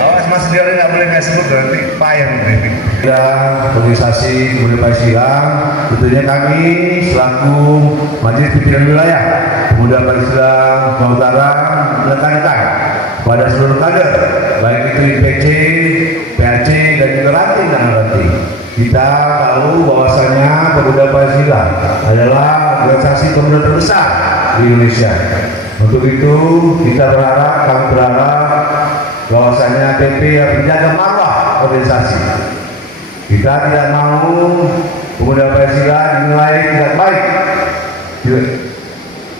Awas Mas Dio nggak boleh nggak sebut nanti payah nih. Ya organisasi Pemuda Pancasila, tentunya kami selaku Majelis Pimpinan Wilayah Pemuda Pancasila Papua Utara menekankan pada seluruh kader, baik itu DPC, PAC dan juga ranting dan ranting. Kita tahu bahwasanya Pemuda Pancasila adalah organisasi pemuda terbesar di Indonesia. Untuk itu kita kami berharap bahwasanya PP yang menjaga marwah organisasi. Kita tidak mau Pemuda Pancasila dinilai tidak baik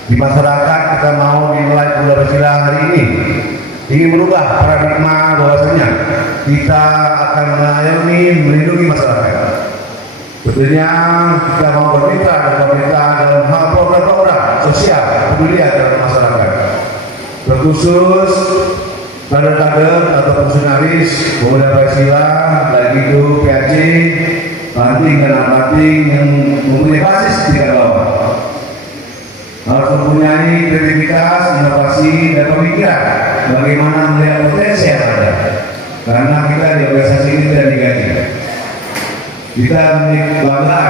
di masyarakat. Kita mau dinilai Pemuda Pancasila hari ini ingin merubah paradigma bahwasanya kita akan mengayomi melindungi masyarakat. Tentunya kita mau bermitra dengan pemerintah dalam hal program-program sosial kepedulian terhadap masyarakat. Terkhusus kader-kader atau fungsionaris Pemuda Pancasila, baik itu PAC, ranting dan ranting yang mempunyai basis di bawah, harus mempunyai kreativitas, inovasi dan pemikiran bagaimana melihat potensi yang ada. Karena kita di organisasi ini tidak digaji. Kita memiliki bangga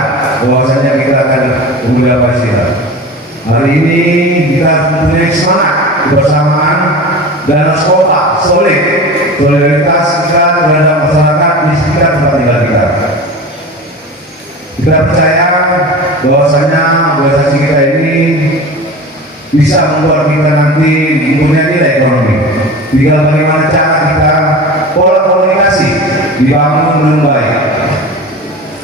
bahwasanya kita akan Pemuda Pancasila. Hari ini kita mempunyai semangat kebersamaan dan sekolah solid solidaritas kita terhadap masyarakat di sekitar tempat tinggal kita. Kita percaya bahwasanya organisasi kita ini bisa membuat kita nanti mempunyai nilai ekonomi. Tinggal bagaimana cara kita pola komunikasi dibangun dengan baik.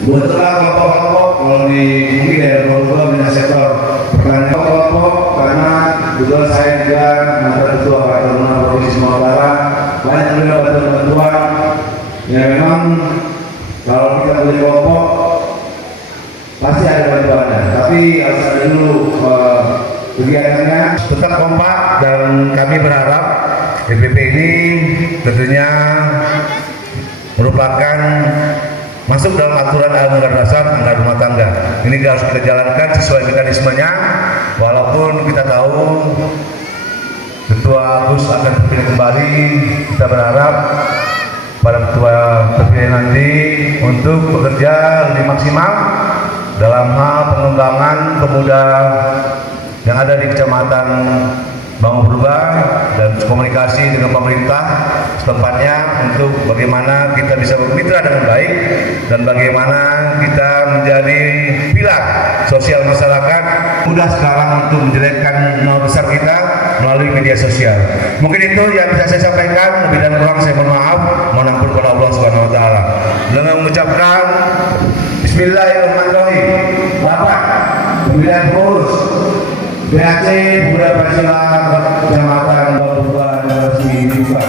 Buatlah kelompok-kelompok kalau di mungkin daerah Bogor dengan sektor pertanian kelompok, karena juga saya juga mantan ketua Partai Buruh Provinsi Sumatera Barat, banyak juga bantuan-bantuan. Ya memang kalau kita beli kelompok pasti ada bantuannya, tapi harus ada dulu kegiatannya tetap kompak, dan kami berharap DPP ini tentunya merupakan masuk dalam aturan anggaran dasar anggaran rumah tangga. Ini harus kita jalankan sesuai mekanismenya, walaupun kita tahu Ketua Agus akan terpilih kembali. Kita berharap pada ketua terpilih nanti untuk bekerja lebih maksimal dalam hal pengembangan pemuda yang ada di Kecamatan Bangun Purba dan komunikasi dengan pemerintah setempatnya untuk bagaimana kita bisa bermitra dengan baik dan bagaimana kita menjadi pilar sosial masyarakat. Mudah sekarang untuk menjelekkan nama besar kita melalui media sosial. Mungkin itu yang bisa saya sampaikan, lebih dan kurang saya mohon maaf, mohon ampun kepada Allah Subhanahu wa taala. Dengan mengucapkan Bismillahirrahmanirrahim. Bapak pemilihan pengurus BAC Pemuda Pancasila Kecamatan Bangun Relasi juga.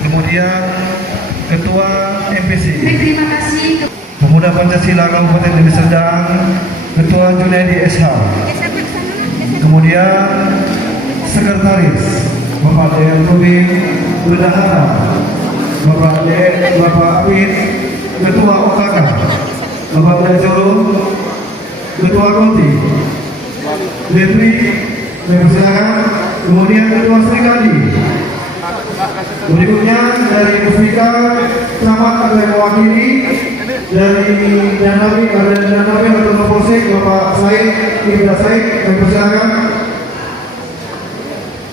Kemudian Ketua MPC Terima kasih. Pemuda Pancasila Kabupaten Deli Serdang, Ketua Junaidi SH. Kemudian Sekretaris Bapak Dean Rubin, Bendahara Bapak Apit, Ketua OKK Bapak Dajolo, Ketua Koti Depri, kemudian Ketua Serikali. Berikutnya dari Musbika Camat akan mewakili, dari Danabi atau Kapolsek Bapak Said Ibda Said, kami persilakan.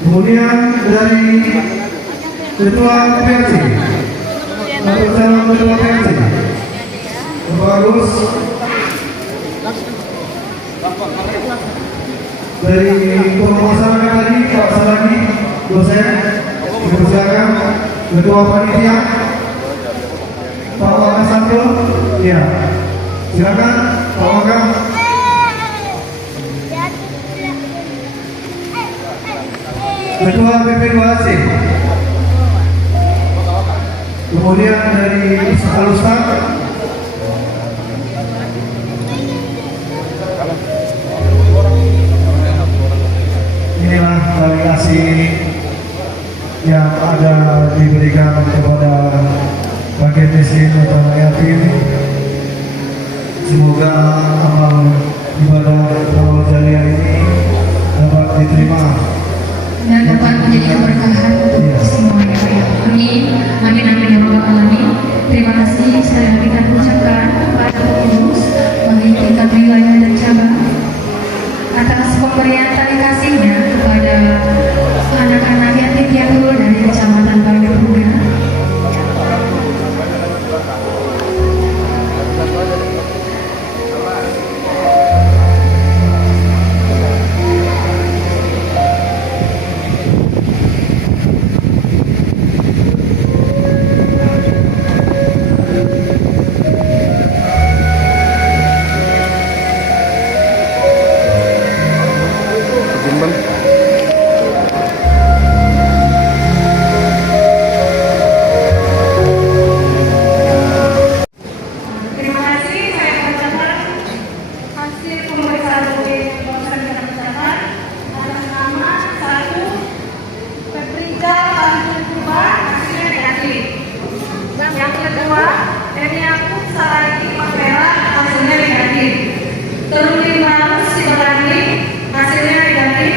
Kemudian dari Ketua PRC atau calon Ketua PRC Bapak Agus, dari Ketua Masyarakat tadi Pak Saragi dosen, persilakan. Ketua Panitia Pak Waka Santo, ya silakan Pak Waka. Ketua BP2AC, kemudian dari Al-Ustaz, inilah delegasi yang ada diberikan kepada bagian miskin atau yatim. Semoga amal ibadah awal jariah ini dapat diterima Dan dapat menjadi keberkahan untuk semuanya. Amin. Amin amin ya rabbal alamin. Terima kasih sekali lagi kami ucapkan kepada pengurus baik tingkat wilayah dan cabang atas pemberian tali kasihnya kepada anak-anak yatim piatu dari Kecamatan Bandung Purba. hasilnya negatif.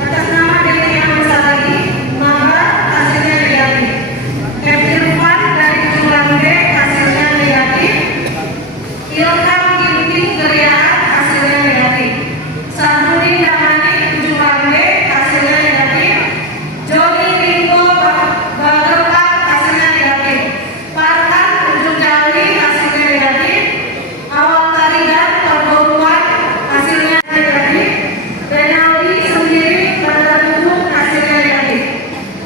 Atas nama Deni Amasari, maka hasilnya negatif. Irfan dari Tujuan B, hasilnya negatif. Ilham Ginting Geriaan, hasilnya negatif. Sanudin Damani Tujuan B, hasilnya negatif. Joni Ringo Bagelak, hasilnya negatif. Farhan Ujung Jawi, hasilnya negatif. Awal Tarigan Perburuan, hasilnya negatif. Renaldi sendiri pada tubuh, hasilnya negatif.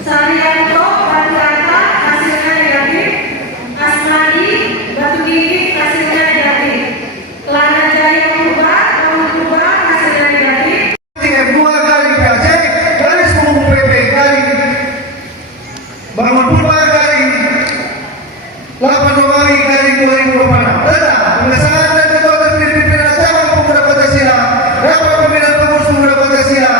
Sarianto Bandurata, hasilnya negatif. Asmadi Batu Gigi, hasilnya negatif. Lana Jaya Purba hasilnya negatif. F2 kali PAC kali 10 PP kali Bangun Purba kali 8 kali kali 2026. Tetap pengesahan dan kekuatan pimpinan cabang pemuda Pancasila Rapat Pembinaan Pengurus Pemuda Pancasila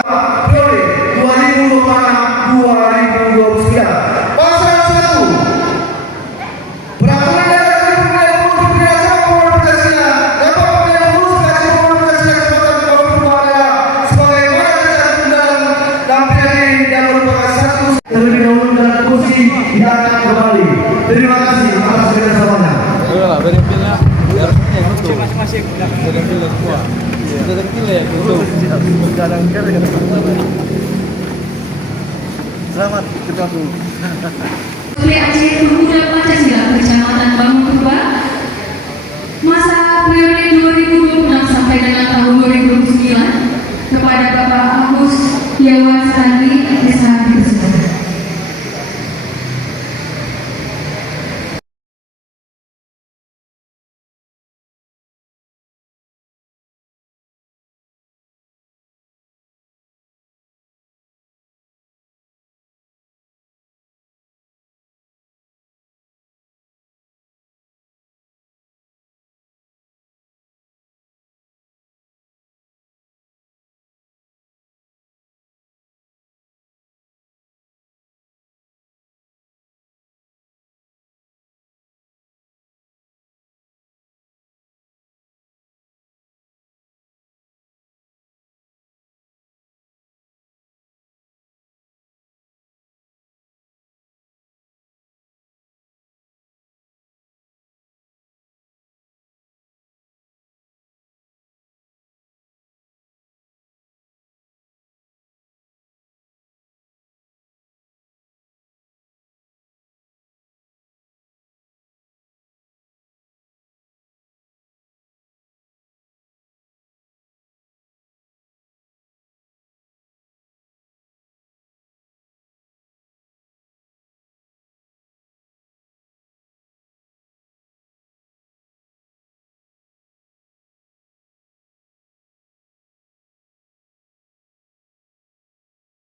periode 2026-2029. Pasal 1 Peraturan Daerah Pembinaan Pengurus Pembinaan Cabang Pemuda Pancasila Rapat Pembinaan Pengurus Kaji Pemuda Pancasila Kesempatan Kaum Pemuda adalah sebagaimana tercantum dalam tampilan ini dan merupakan satu terlebih dahulu dan kursi diangkat kembali. Terima kasih atas kerjasamanya. Selamat bergabung. PAC Pemuda Pancasila Kecamatan Bangun Purba masa periode 2026 sampai dengan tahun 2029 kepada Bapak Agus Yawan Sandi SHB tersebut.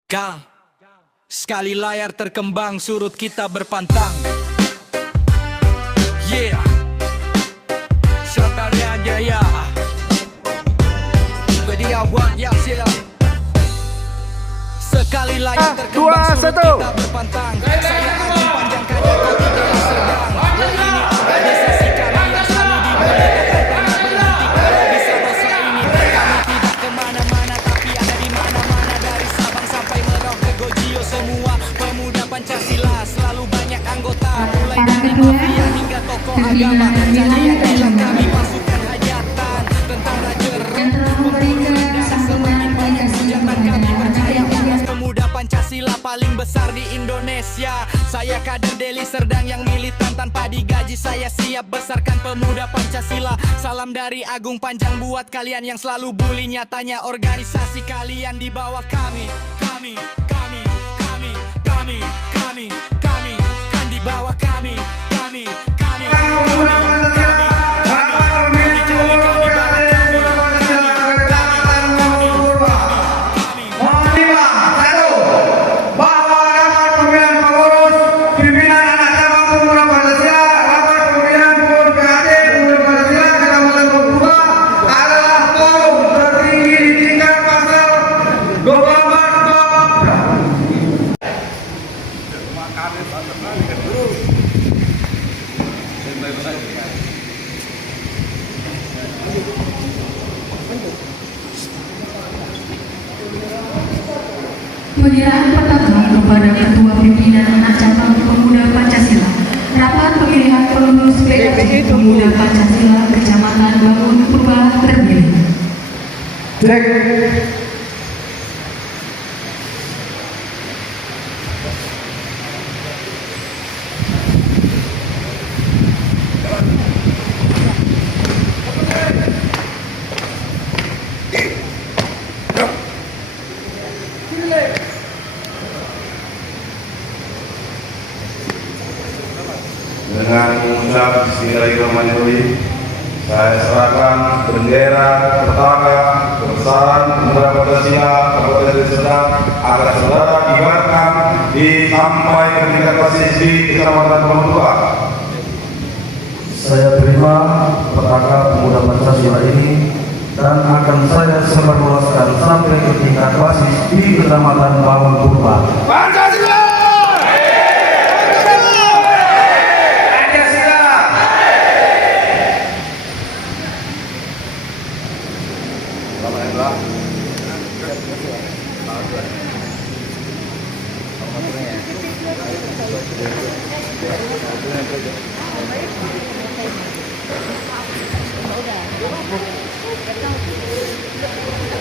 Kang, sekali layar terkembang surut kita berpantang. Yeah, Surabaya Jaya. Bediawan yang siap. Sekali layar terkembang surut kita berpantang. Saya Agung Panjang Karya Kota Deli Serdang. Ini organisasi kami yang selalu dimuliakan, pernah berhenti kalau bisa dosa ini. Kami tidak kemana-mana tapi ada di mana-mana, dari Sabang sampai Merauke Gojio. Semua pemuda Pancasila selalu banyak anggota, mulai dari mafia hingga tokoh agama. Jadi yang bilang kami pasukan hajatan, tentara jeruk, pemuda semakin banyak senjata. Kami percaya pemuda Pancasila paling besar di Indonesia. Saya kader Deli Serdang yang militan tanpa digaji. Saya siap besarkan pemuda Pancasila. Salam dari Agung Panjang buat kalian yang selalu bully. Nyatanya organisasi kalian di bawah kami. Kami kan di bawah kami. Baik-baik. Penyerahan pertama kepada Ketua Pimpinan Anak Cabang Pemuda Pancasila. Rapat pemilihan pengurus PKC Pemuda Pancasila Kecamatan Bangun Purba terpilih. Cek. Dengan mengucap Bismillahirrahmanirrahim, saya serahkan bendera, petakan, kebesaran Pemuda Pancasila Kabupaten Deli Serdang agar saudara diibarkan sampai ke tingkat kelas SD Kecamatan Bangun Purba. Saya terima petakan Pemuda Pancasila ini dan akan saya sebarluaskan sampai ke tingkat basis di Kecamatan Bangun Purba. Pancasila! Udah.